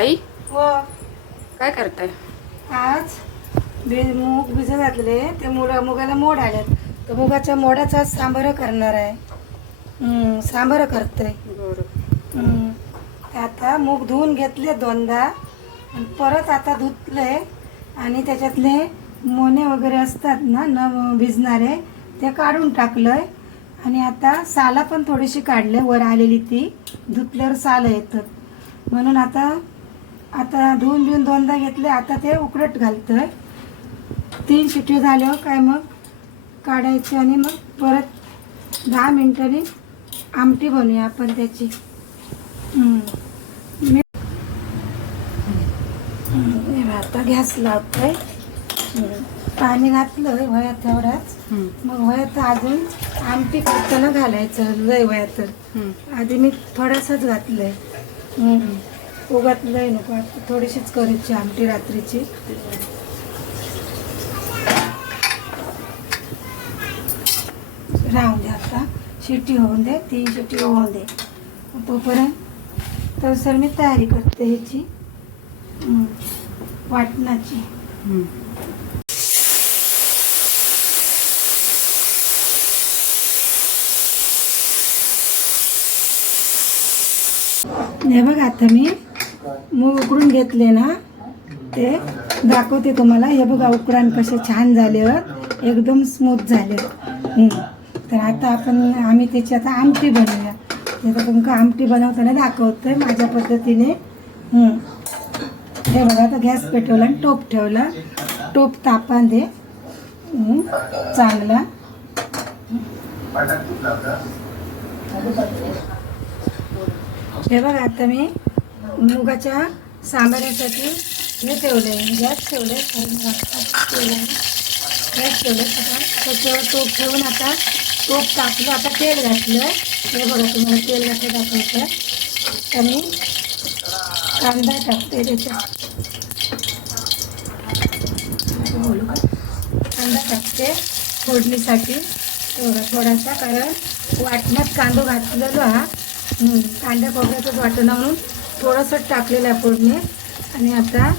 आई? व काय करताय? आज मूग भिजत घातले. ते मुला मुगाला मोड आल्यात. तर मुगाच्या मोडाचा सांबार करणार आहे. सांबार करते. आता मूग धुवून घेतले दोनदा. परत आता धुतले. आणि त्याच्यातले मोने वगैरे असतात ना न भिजणारे ते काढून टाकलंय. आणि आता साला पण थोडीशी काढले वर आलेली ती. धुतल्यावर सालं येतात. म्हणून आता आता धुवून बिवून दोनदा घेतले आता ते उकडत घालतोय. तीन शिटी झाल्यावर काय मग? काढायची आणि मग परत दहा मिनिटांनी आमटी बनवूया आपण त्याची. मी हे आता गॅस लावतोय. पाणी घातलं वयात तेवढाच. मग वयात अजून आमटी करताना घालायचं लय वयात. आधी मी थोडासाच घातलंय. उगाच लय नको थोडीशीच करायची आमटी रात्रीची. राहून दे आता शिटी होऊन दे तीन शिटी होऊन दे. तोपर्यंत तर मी तयारी करते ह्याची. वाटणाची. हे बघ आता मी मूग उकडून घेतले ना ते दाखवते तुम्हाला. हे बघा उकडान कसे छान झाले एकदम स्मूथ झाले तर आता आपण आम्ही त्याची आता आमटी बनवूया. ते तर तुमका आमटी बनवताना दाखवतोय माझ्या पद्धतीने. हे बघा आता गॅस पेटवला आणि टोप ठेवला. टोप तापा दे. चांगला. हे बघा आता मी मुगाच्या सांबारासाठी हे ठेवले. गॅस ठेवले आहे गॅस ठेवले आता त्याच्यावर तोप ठेवून आता तोप टाकलं आता तेल घातलं हे बघा तुम्हाला तेल घातलं टाकायचं आणि कांदा टाकते त्याच्यात. बोलू का? कांदा टाकते फोडणीसाठी. थोडा बघा थोडासा कारण वाटणात कांदा घातलेलो हा कांदा कांद्या खोबऱ्याचंच वाटणं म्हणून. थोडंसं टाकलेलं आहे फोडणी. आणि आता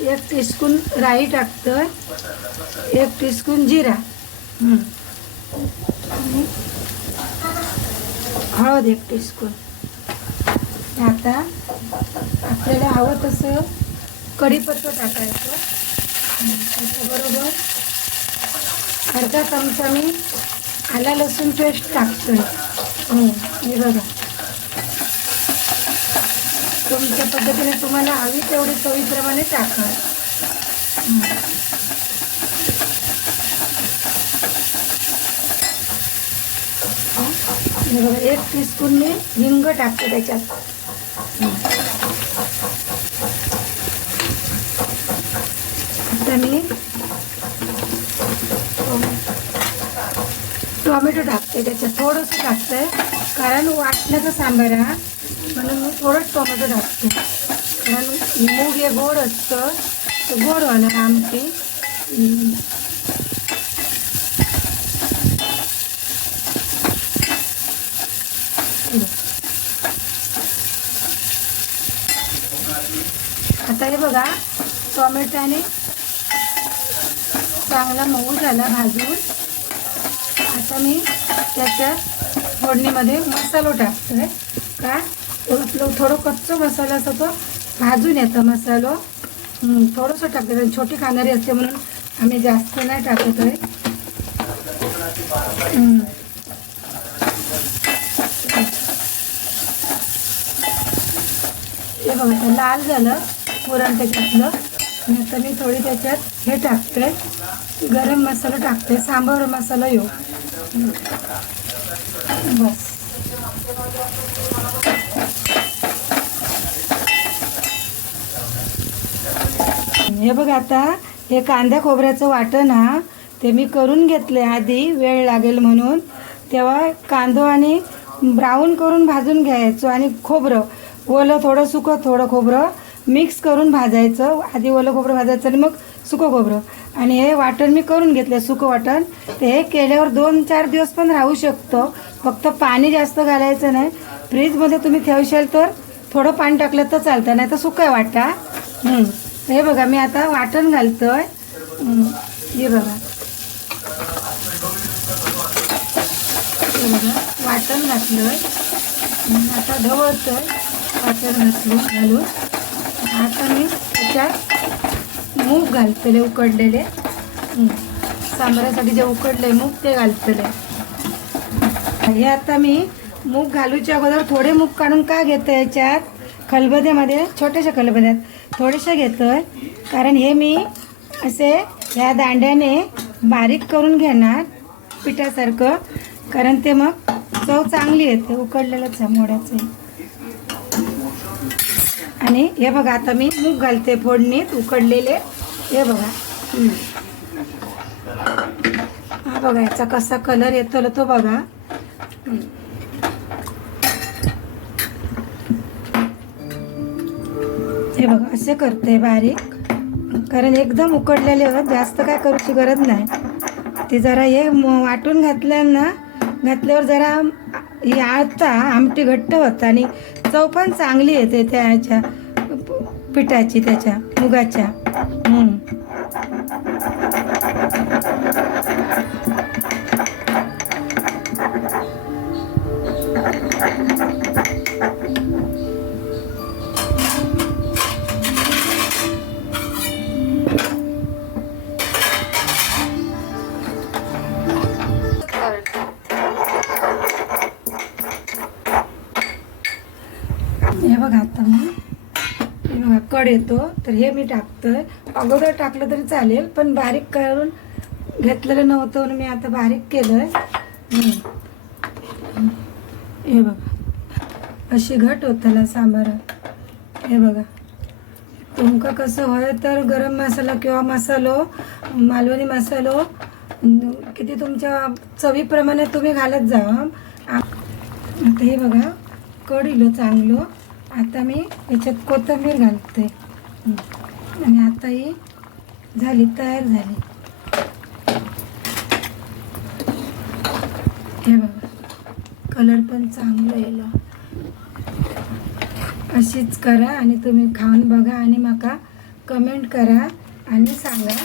एक टीस्पून राई टाकतं एक टीस्पून जिरा. आणि हळद एक टीस्पून आता आपल्याला हवं तसं कढीपत्ता टाकायचं. त्याच्याबरोबर अर्धा चमचा मी आला लसूण पेस्ट टाकतोय. हे बघा. तुमच्या पद्धतीने तुम्हाला हवी तेवढी चवीप्रमाणे टाका. एक टीस्पून मी हिंग टाकते त्याच्यात. आता मी टोमॅटो टाकते त्याच्यात थोडंसं टाकतंय कारण वाटण्याचा सांबार आहे हा. म्हणून मी थोडंच टोमॅटो टाकते कारण मूग हे गोड असतं. तर गोड होणार आमटी आता हे बघा टोमॅटोने चांगला मऊ झाला भाजून. आता मी त्याच्या फोडणीमध्ये मसालो टाकतोय. का? आपलं थोडं कच्चं मसाला असं तो भाजून येतं मसालो. थोडंसं टाकते आणि छोटी खाणारी असते म्हणून आम्ही जास्त नाही टाकत आहे. हे बघा लाल झालं पुरण त्याच्यातलं. आणि आता मी थोडी त्याच्यात हे टाकते. गरम मसाला टाकते सांबार मसाला येऊ. बस. हे बघ आता हे कांद्या खोबऱ्याचं वाटण हा ते मी करून घेतले आधी वेळ लागेल म्हणून. तेव्हा कांदो आणि ब्राऊन करून भाजून घ्यायचो आणि खोबरं ओलं थोडं सुकं थोडं खोबरं मिक्स करून भाजायचं. आधी ओलं खोबरं भाजायचं आणि मग सुकं खोबरं. आणि हे वाटण मी करून घेतलं सुकं वाटण. ते हे केल्यावर दोन चार दिवस पण राहू शकतं. फक्त पाणी जास्त घालायचं नाही. फ्रीजमध्ये तुम्ही ठेवशाल तर थोडं पाणी टाकलं तर चालतं नाही तर सुकं वाटा हे बघा मी आता वाटण घालतोय. हे बघा. हे बघा वाटण घातलं आता ढवळतोय वाटण घातलं घालून. आता मी त्याच्यात मूग घालतले उकडलेले. सांबऱ्यासाठी जे उकडले मूग ते घालतले हे आता मी मूग घालूच्या अगोदर थोडे मूग काढून का घेतो याच्यात? खलबद्यामध्ये छोट्याशा खलबद्यात. थोडेसे घेतो आहे कारण हे मी असे ह्या दांड्याने बारीक करून घेणार पिठासारखं. कारण ते मग चव चांगली येते उकडलेलंच आहे मोड्याचं. आणि हे बघा आता मी मूग घालते फोडणीत उकडलेले. हे बघा. हा बघा याचा कसा कलर येतो तो बघा. हे बघा असे करते बारीक. कारण एकदम उकडलेले होत जास्त काय करूची गरज नाही. ते जरा हे वाटून घातलं ना घातल्यावर जरा हे आळता आमटी घट्ट होतं आणि चव पण चांगली येते त्या ह्याच्या पिठाची त्याच्या मुगाच्या. येतो तर हे मी टाकतोय. अगोदर टाकलं तरी चालेल पण बारीक करून घेतलेलं नव्हतं म्हणून मी आता बारीक केलंय. हे बघा. अशी घट होताला सांबार. हे बघा. तुमका कसं होय तर गरम मसाला किंवा मसालो मालवणी मसालो किती तुमच्या चवीप्रमाणे तुम्ही घालत जा. आता हे बघा. कड इलो चांगलं. आता मी याच्यात कोथिंबीर घालते. आणि आता ही झाली तयार झाली. हे बघा कलर पण चांगलं येईल अशीच करा आणि तुम्ही खाऊन बघा आणि माका कमेंट करा आणि सांगा.